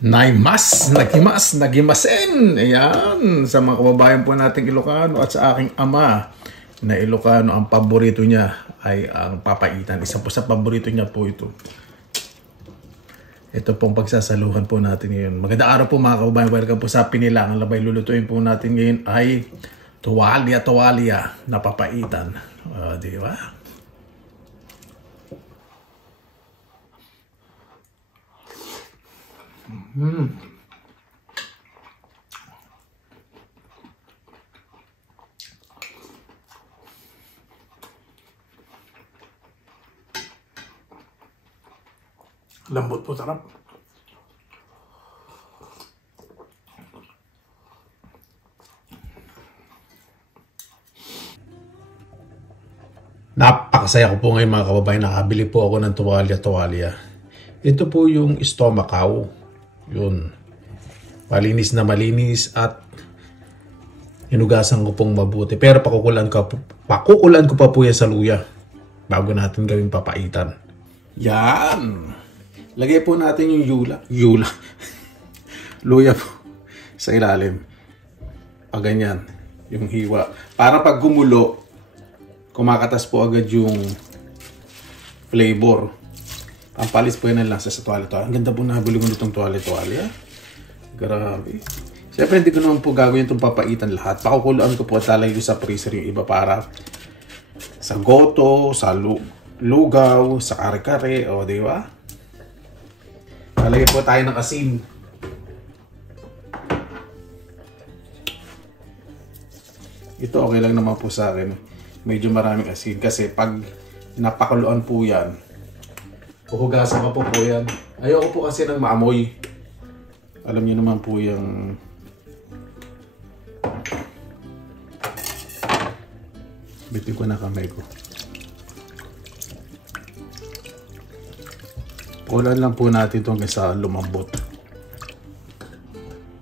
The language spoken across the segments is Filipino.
Nagimasen. Ayan, sa mga kababayan po nating Ilocano at sa aking ama na Ilocano, ang paborito niya ay ang papaitan. Isa po sa paborito niya po ito. Ito pong pagsasaluhan po natin ngayon. Magandang araw po mga kababayan. Welcome po sa Pinilangan Labay. Lulutuin po natin ngayon ay tuwalya na papaitan. Di ba? Lambot po, sarap. Napakasaya ko po ngayon mga kababayan. Nakabili po ako ng tuwalya. Ito po yung stomachaw. Yun. Malinis na malinis at hinugasan ko pong mabuti. Pero pakukulan ko pa po yan sa luya bago natin gawing papaitan. Yan. Lagay po natin yung luya po sa ilalim. Ganyan. Yung hiwa. Para pag gumulo, kumakatas po agad yung flavor. Pampalis po yan lang sa tuwalya. Ang ganda po nabili ko nitong tuwalya. Grabe. Siyempre hindi ko naman po gagawin itong papaitan lahat. Pakukulaan ko po at lalagay ko sa freezer yung iba para sa goto, sa lugaw, sa kare-kare. O, di ba? Lalagay po tayo ng asin. Ito okay lang naman po sa akin. Medyo maraming asin kasi pag napakuluan po yan, huhugasan ko po yan. Ayoko po kasi ng maamoy. Alam niyo naman po yung bitin ko na kamay ko. Kulan lang po natin itong isa lumambot.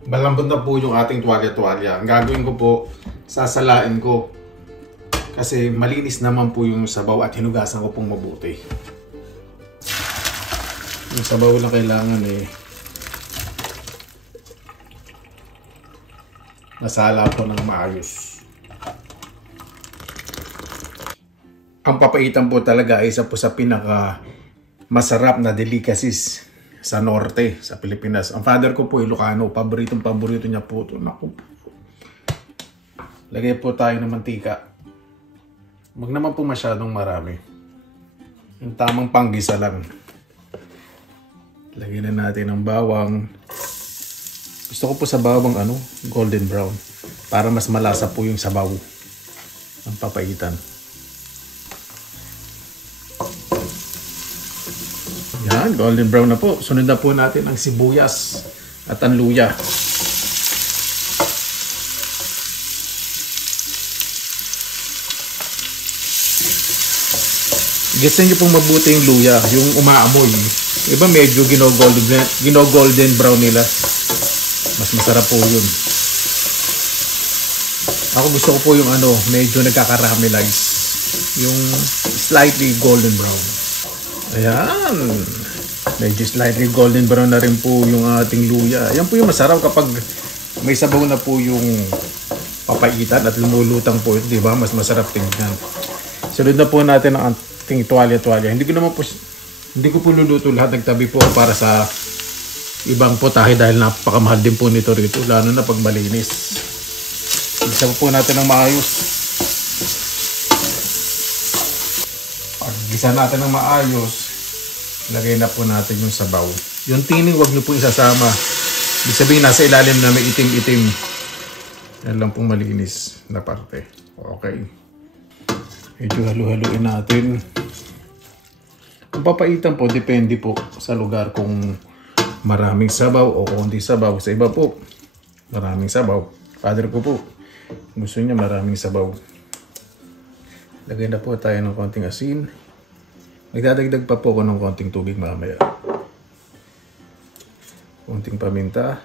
Malambot na po yung ating tuwalya. Ang gagawin ko po, sasalain ko. Kasi malinis naman po yung sabaw at hinugasan ko pong mabuti. Yung sabaw lang kailangan masala po ng maayos. Ang papaitan po talaga ay isa po sa pinaka masarap na delicacies sa norte, sa Pilipinas. Ang father ko po Ilocano, paborito niya po ito. Naku. Lagay po tayo ng mantika. Wag naman po masyadong marami. Yung tamang panggisa lang. Lagyan na natin ng bawang. Gusto ko po sa bawang golden brown. Para mas malasa po yung sabaw ng papaitan. Yan, golden brown na po. Sunod na po natin ang sibuyas at ang luya. Gisan niyo pong mabuti yung luya, yung umaamoy. Iba medyo gino-golden brown nila. Mas masarap po yun. Ako gusto ko po yung medyo nagkakaramelize. Yung slightly golden brown. Ayan. Medyo slightly golden brown na rin po yung ating luya. Ayan po yung masarap kapag may sabaw na po yung papaitan at lumulutang po ito, di ba? Mas masarap tingnan. Sunod na po natin ang ating tuwalya. Hindi ko po luluto lahat. Nagtabi po para sa ibang potahe dahil napakamahal din po nito rito. Lalo na pag malinis. Isa po natin ng maayos. Gisa natin ng maayos, lagay na po natin yung sabaw. Yung tining, wag nyo po isasama. Ibig sabihin, nasa ilalim na may itim-itim. Yan lang pong malinis na parte. Okay. Medyo halu-haluin natin. Ang papaitan po, depende po sa lugar kung maraming sabaw o konti sabaw. Sa iba po, maraming sabaw. Father ko po, gusto niya maraming sabaw. Lagay na po tayo ng konting asin. Magdadagdag pa po ako ng konting tubig mamaya. Konting paminta.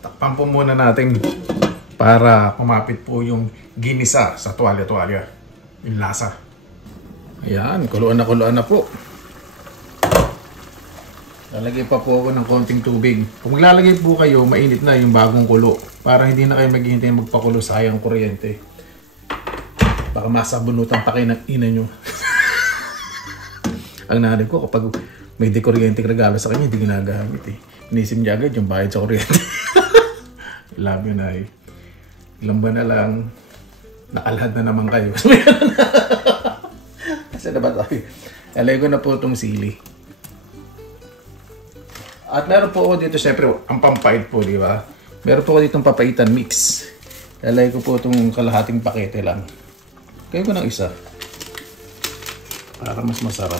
Takpan po muna natin para kumapit po yung ginisa sa tuwalya-tuwalya. Yung lasa. Ayan, kuluan na po. Lalagay pa po ako ng konting tubig. Kung maglalagay po kayo, mainit na yung bagong kulo. Para hindi na kayo maghihintay magpakulo, sayang kuryente. Baka masabunutan pa kayo ng ina nyo. Ang nanay ko, kapag may dekuryente regalo sa kanya, hindi ginagamit eh. Inisip niya agad yung bayad sa kuryente. Love you, Nay. Ilang ba na lang, nakalahad na naman kayo. Kasi na ba tayo? Alay ko na po itong sili. At meron po ako dito, syempre, ang pampait po, di ba? Meron po ako dito papaitan mix. Alay ko po itong kalahating pakete lang. Kaya ko ng isa. Para mas masarap.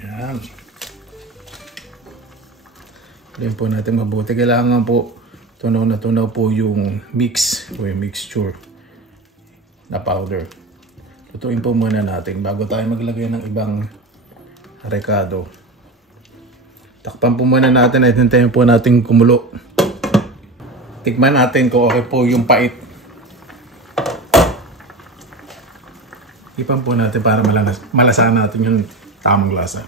Yan. Then po natin mabuti. Kailangan po tunaw na tunaw po yung mix o yung mixture na powder. Lutuin po muna natin bago tayo maglagay ng ibang rekado. Takpan po muna natin at hintayin po natin kumulo. Tikman natin kung okay po yung pait. Ipan po natin para malasahan natin yung tamang lasa.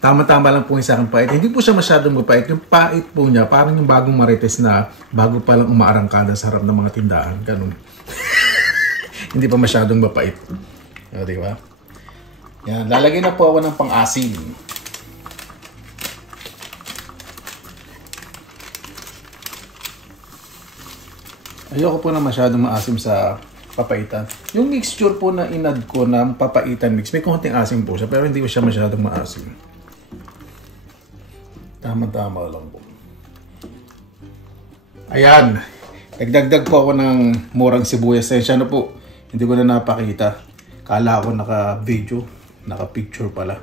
Tama-tama lang po yung sa akin pait. Hindi po siya masyadong mapait. Yung pait po niya, parang yung bagong marites na bago pa lang umaarangkada sa harap ng mga tindahan. Ganun. Hindi pa masyadong mapait. O, di ba? Yan. Lalagyan na po ako ng pang-asim. Ayoko po na masyadong maasim sa papaitan. Yung mixture po na inad ko ng papaitan mix, may konting asim po siya, pero hindi ko siya masyadong maasim. Tama-tama lang po. Ayan. Nagdagdag po ako ng murang sibuyas. Siya na po. Hindi ko na napakita. Kala ko naka-video. Naka-picture pala.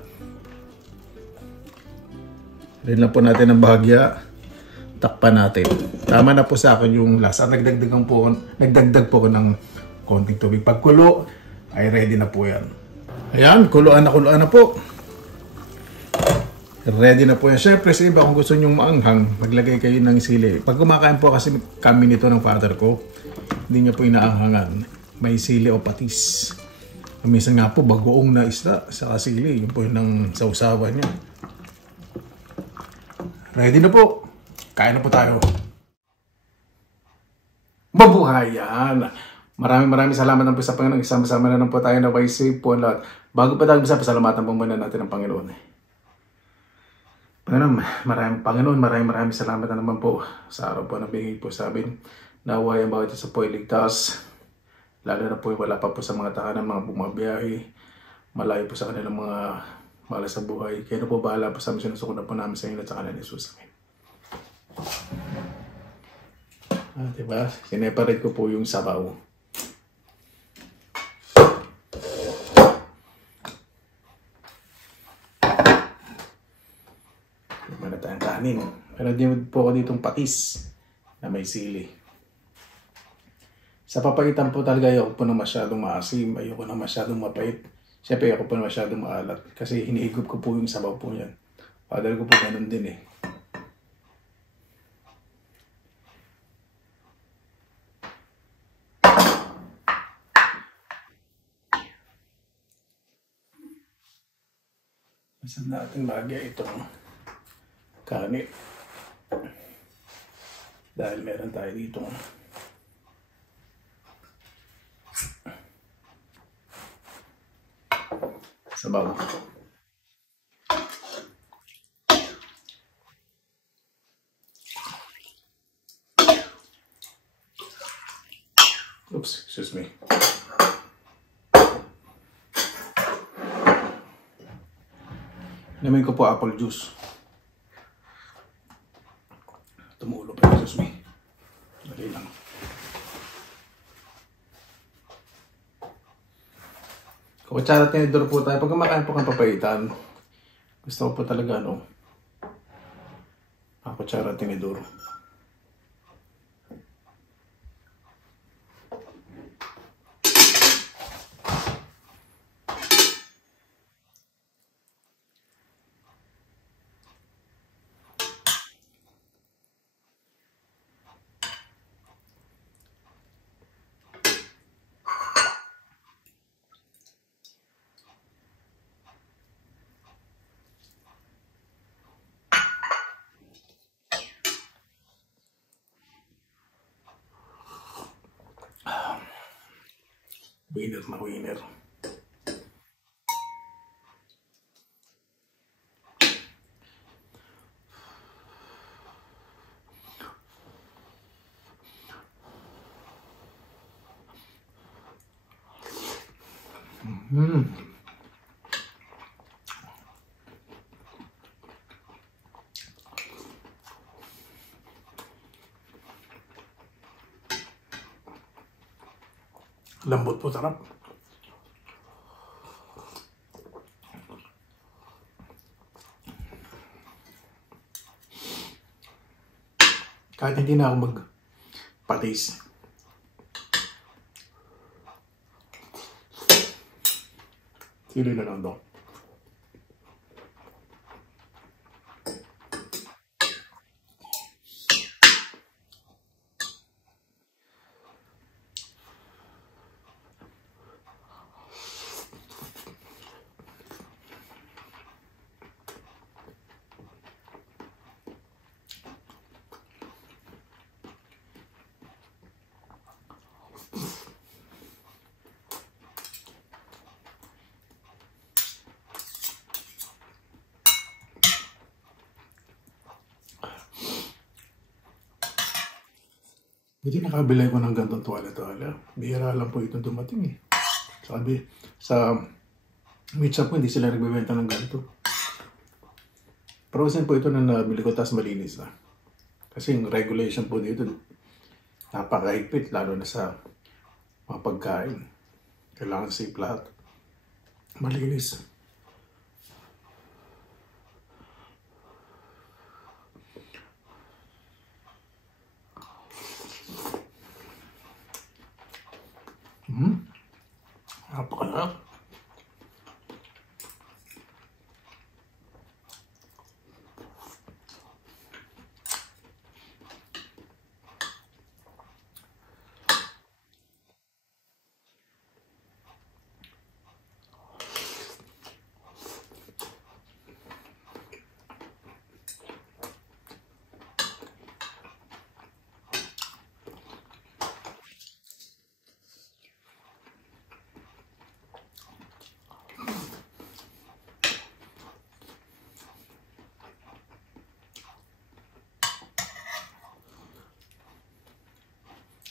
Rin lang po natin ang bahagya. Takpan natin. Tama na po sa akin yung lasa. Nagdagdag po ako ng konting tubig. Pag kulo, ay ready na po yan. Ayan. Kuluan na po. Ready na po yan. Siyempre sa iba, kung gusto nyong maanghang, maglagay kayo ng sili. Pag kumakain po kasi kami nito ng father ko, hindi niya po inaanghangan. May sili o patis. Minsan nga po, bagoong na isda sa sili. Yun po yung ng sausawan niya. Ready na po. Kain na po tayo. Mabuhay yan! Maraming salamat ng po sa Panginoon. Isama-sama na lang po tayo na by safe po ang lahat. Bago pa tayo pasalamatan po muna natin ang Panginoon. Panginoon, maraming salamat na naman po sa araw po na bigay po sa amin. Naway ang bawat isa po ay ligtas. Lalo na po wala pa po sa mga tahanan, mga bumabiyahe. Malayo po sa kanilang mga malas sa buhay. Kaya na po bahala po sa amin. Sinusuko na po namin sa inyo at sa kanan ni Jesus. Amen. Diba? Sineparate ko po yung sabaw. Tikman na tayong kanin. Pero din po ako ditong patis na may sili. Sa papaitan po talaga ayoko po na masyadong maasim. Ayoko na masyadong mapait. Siyempre ayoko po na masyadong maalat. Kasi hinihigop ko po yung sabaw po yan. Father ko po ganun din eh. Basta natin bagay itong kanin. Dahil meron tayo dito sabaw. Oops, excuse me. Namin ko po apple juice. Tumulo pa, excuse me. Dali lang. Kutsara tinidor po tayo. Pag kumakain po kang papaitan, gusto ko po talaga kutsara tinidor. Winner na winner. Lambot po, sarap. Kahit hindi na ako magpatis. Sili na lang daw. Hindi nakabili ko ng gantong tuwala-tuwala. Bihira lang po ito dumating eh. Sa meat shop ko, hindi sila nagbibenta ng ganito. Frozen po ito na nabili ko, tapos malinis na. Kasi yung regulation po dito, napaka-higpit, lalo na sa mga pagkain. Kailangan safe lahat. Malinis. Napakalarap.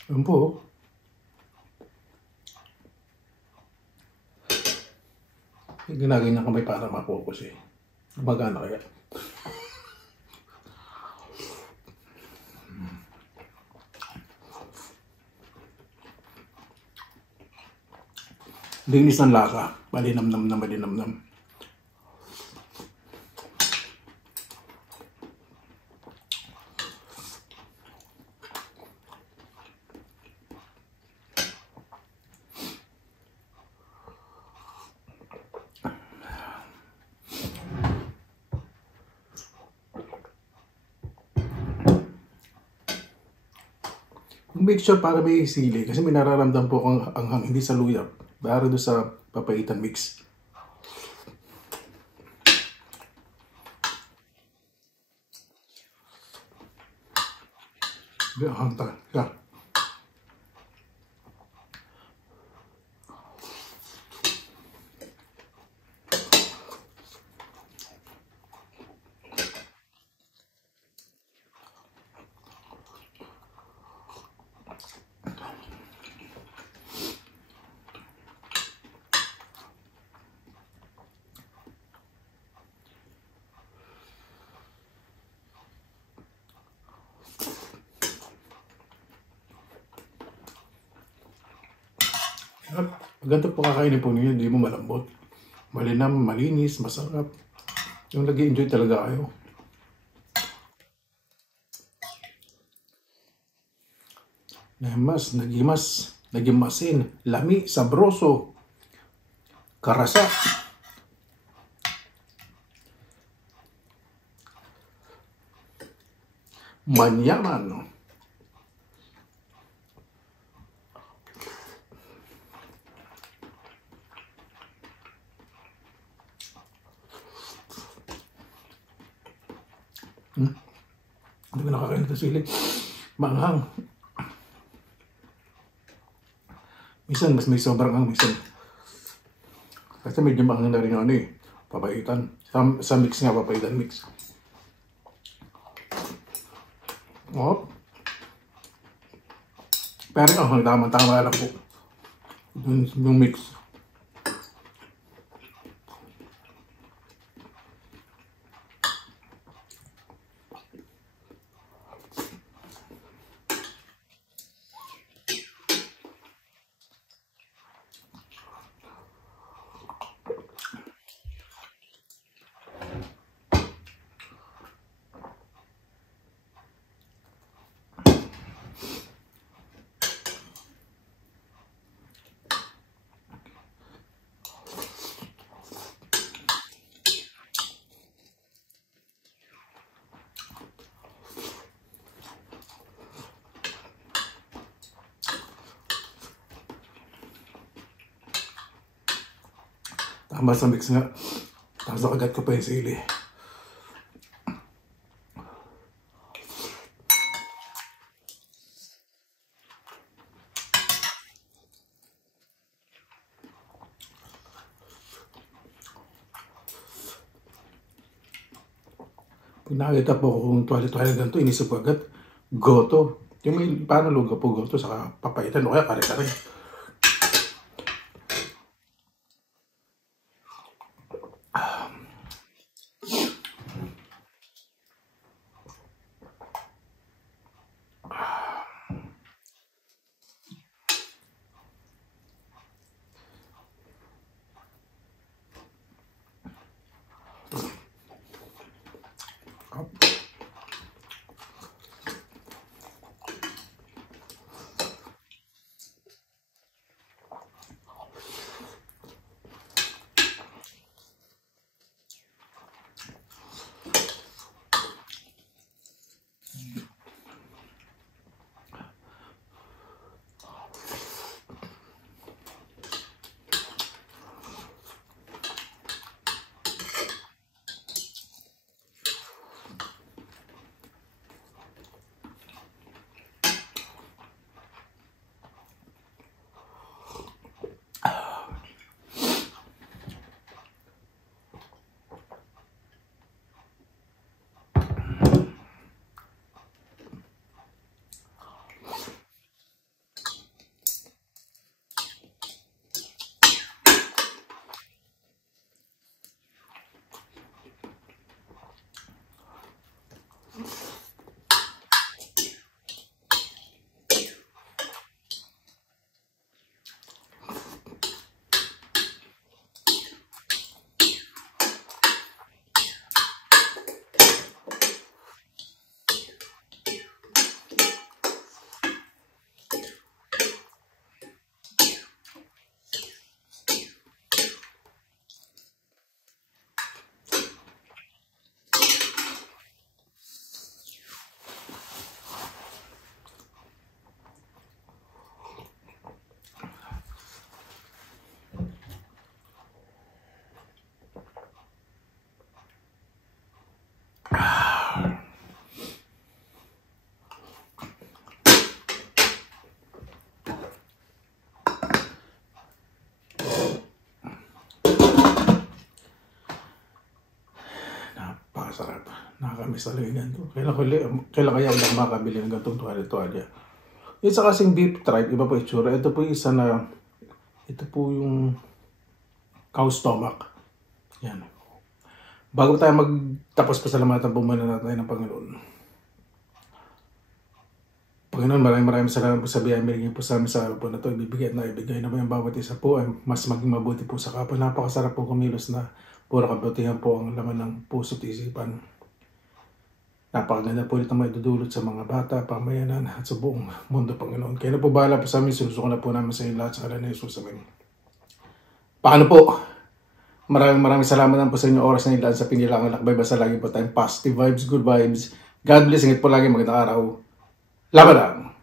Yun po. Ginaganyan kamay para ma-focus eh. Gumagana kaya. Linis ng lasa. Malinamnam na malinamnam. Make sure para may sili kasi may nararamdam po akong anghang hindi sa luya para doon sa papaitan mix. Anghang talaga. Ganito po kakainin po ninyo, hindi mo malambot. Malinam, malinis, masarap. Yung nag-enjoy talaga kayo. Nagimasin, lami, sabroso, karasa. Manyaman. Hindi ko nakakain ito sili. Manghang. May Minsan, mas may sobrang ang minsan. Kasi medyo maangang na rin yung ano eh. Papaitan. Sa mix nga, papaitan mix. Oh. Pero tama lang po. Yung mix. Tama sa mix nga. Tapos nakagat ko pa yung sili. Pag nakita po kung tuwali-tuwali ganito, inisip ko agad, goto. Yung may paano luga po goto, saka papaitan o kaya kare-kare. Napakasarap. Nakakamiss talaga yung ganito. Kailan kaya ulit makabili ng gantong tuwalya-tuwalya. Yung sa kasing beef tripe, iba po itsura. Ito po yung isa na, ito po yung cow stomach. Yan. Bago tayo magtapos pasalamatan po muna natin ng Panginoon. Panginoon, maraming salamat po sa biyaya binigyan po sa amin sa araw po na ito. Ibibigay na po yung bawat isa po ay mas maging mabuti po sa kapwa. Napakasarap po kumilos na puro kabutihan po ang laman ng puso at isipan. Napakaganda po ito may dudulot sa mga bata, pamayanan at sa buong mundo, Panginoon. Kaya na po bahala po sa amin, sinusuko na po namin sa inyo lahat sa ngalan ni Jesus. Amen. Paano po? Maraming salamat po sa inyong oras na ilan sa pinilangan lakbay. Basta lagi po tayong positive vibes, good vibes. God bless. Ingat po lagi, magandang araw. Laban lang!